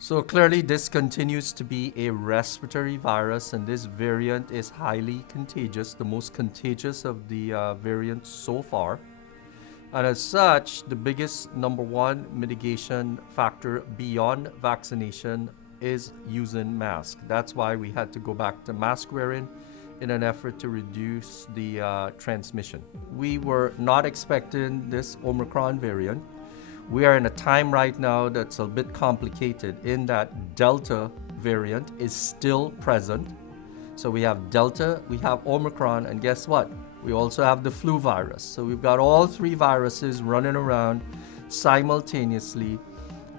So clearly this continues to be a respiratory virus, and this variant is highly contagious, the most contagious of the variants so far. And as such, the biggest number one mitigation factor beyond vaccination is using masks. That's why we had to go back to mask wearing in an effort to reduce the transmission. We were not expecting this Omicron variant. We are in a time right now that's a bit complicated in that Delta variant is still present. So we have Delta, we have Omicron, and guess what? We also have the flu virus. So we've got all three viruses running around simultaneously.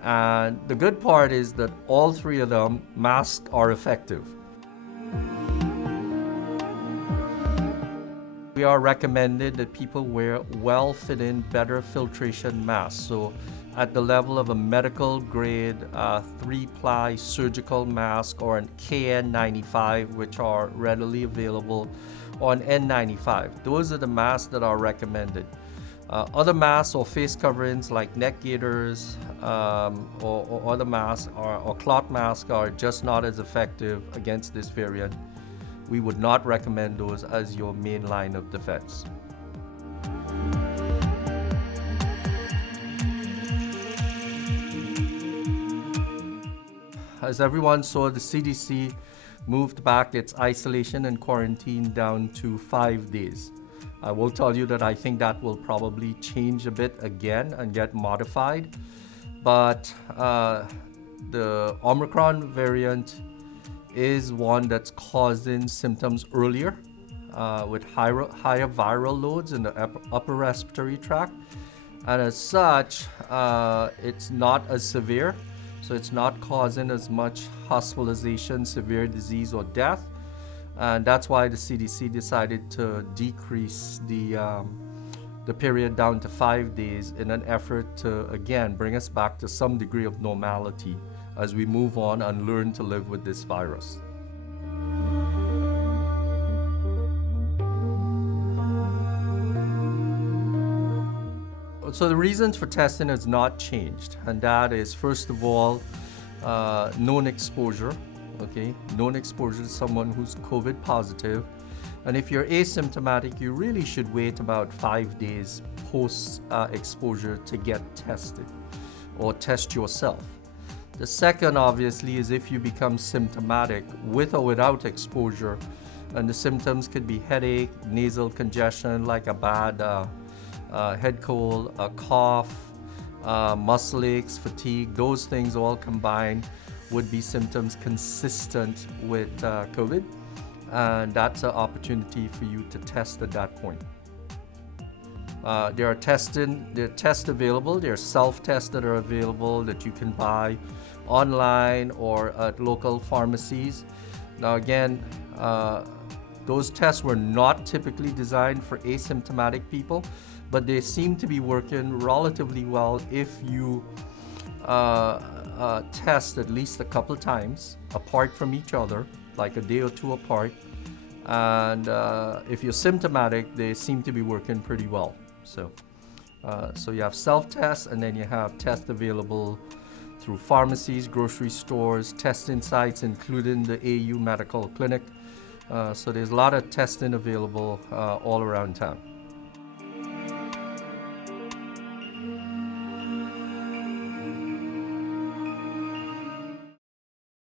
And the good part is that all three of them, masks are effective. We are recommended that people wear well-fitting, better filtration masks. So at the level of a medical grade 3-ply surgical mask or an KN95, which are readily available, or an N95. Those are the masks that are recommended. Other masks or face coverings like neck gaiters or other masks or cloth masks are just not as effective against this variant. We would not recommend those as your main line of defense. As everyone saw, the CDC moved back its isolation and quarantine down to 5 days. I will tell you that I think that will probably change a bit again and get modified. But the Omicron variant is one that's causing symptoms earlier with higher viral loads in the upper respiratory tract. And as such, it's not as severe. So it's not causing as much hospitalization, severe disease, or death. And that's why the CDC decided to decrease the period down to 5 days in an effort to, again, bring us back to some degree of normality as we move on and learn to live with this virus. So the reasons for testing has not changed, and that is, first of all, known exposure. Okay, known exposure to someone who's COVID positive. And if you're asymptomatic, you really should wait about 5 days post exposure to get tested or test yourself. The second, obviously, is if you become symptomatic with or without exposure, and the symptoms could be headache, nasal congestion, like a bad head cold, a cough, muscle aches, fatigue. Those things all combined would be symptoms consistent with COVID, and that's an opportunity for you to test at that point. There are tests available. There are self-tests that are available that you can buy online or at local pharmacies. Now again, those tests were not typically designed for asymptomatic people, but they seem to be working relatively well if you test at least a couple times apart from each other, like a day or two apart. And if you're symptomatic, they seem to be working pretty well. So you have self-tests, and then you have tests available through pharmacies, grocery stores, testing sites, including the AU Medical Clinic. So there's a lot of testing available all around town.